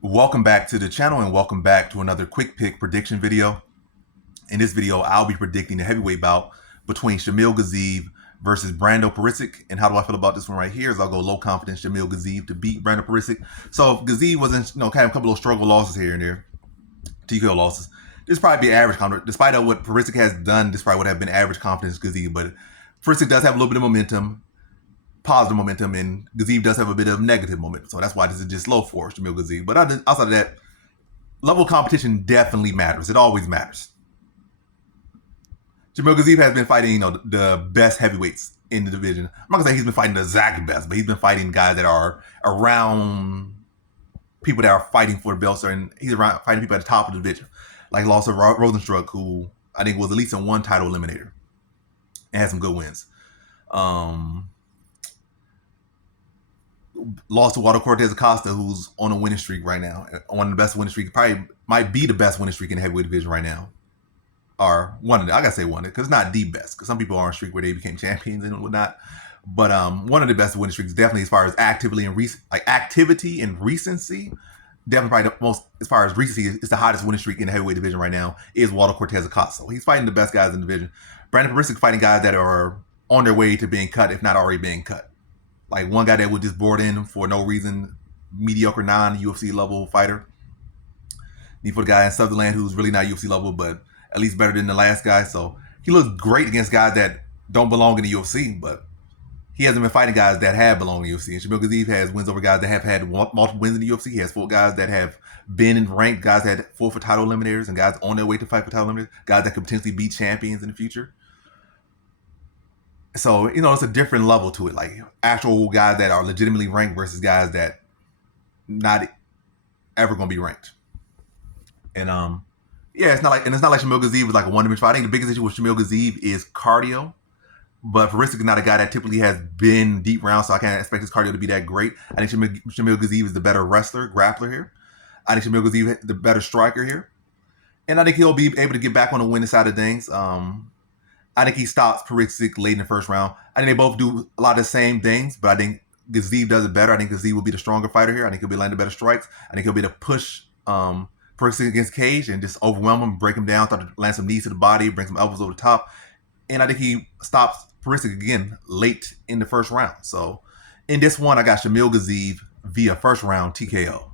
Welcome back to the channel and welcome back to another quick pick prediction video. In this video, I'll be predicting the heavyweight bout between Shamil Gaziev versus Brando Pericic. And how do I feel about this one right here is I'll go low confidence Shamil Gaziev to beat Brando Pericic. So if Gaziev wasn't, kind of a couple of struggle losses here and there, TKO losses, this probably be average confidence. Despite what Pericic has done, this probably would have been average confidence Gaziev. But Pericic does have a little bit of momentum, positive momentum, and Gaziev does have a bit of negative momentum. So that's why this is just low for Shamil Gaziev. But outside of that, level of competition definitely matters. It always matters. Shamil Gaziev has been fighting, the best heavyweights in the division. I'm not gonna say he's been fighting the exact best, but he's been fighting guys that are around people that are fighting for the belts, and he's around fighting people at the top of the division, like lost to Rosenstruck, who I think was at least in one title eliminator and had some good wins. Lost to Walter Cortez Acosta, who's on a winning streak right now, on the best winning streak, probably might be the best winning streak in the heavyweight division right now. Or one of the, I gotta say one, because it's not the best, because some people are on a streak where they became champions and whatnot. But one of the best winning streaks, definitely as far as activity and recency, definitely probably the most, as far as recency, it's the hottest winning streak in the heavyweight division right now, is Walter Cortez Acosta. So he's fighting the best guys in the division. Brando Pericic fighting guys that are on their way to being cut, if not already being cut. Like one guy that was just bored in for no reason, mediocre non-UFC level fighter. Need for the guy in Sutherland who's really not UFC level, but at least better than the last guy. So he looks great against guys that don't belong in the UFC, but he hasn't been fighting guys that have belonged in the UFC. And Shamil Gaziev has wins over guys that have had multiple wins in the UFC. He has 4 guys that have been in ranked, guys that had 4 for title eliminators, and guys on their way to fight for title eliminators, guys that could potentially be champions in the future. So, it's a different level to it. Like actual guys that are legitimately ranked versus guys that not ever gonna be ranked. And yeah, it's not like Shamil Gaziev was like a one-dimensional fight. I think the biggest issue with Shamil Gaziev is cardio. But Pericic is not a guy that typically has been deep rounds, so I can't expect his cardio to be that great. I think Shamil Gaziev is the better wrestler, grappler here. I think Shamil Gaziev is the better striker here. And I think he'll be able to get back on the winning side of things. I think he stops Pericic late in the first round. I think they both do a lot of the same things, but I think Gaziev does it better. I think Gaziev will be the stronger fighter here. I think he'll be landing better strikes. I think he'll be able to push Pericic against cage and just overwhelm him, break him down, start to land some knees to the body, bring some elbows over the top. And I think he stops Pericic again late in the first round. So in this one, I got Shamil Gaziev via first round TKO.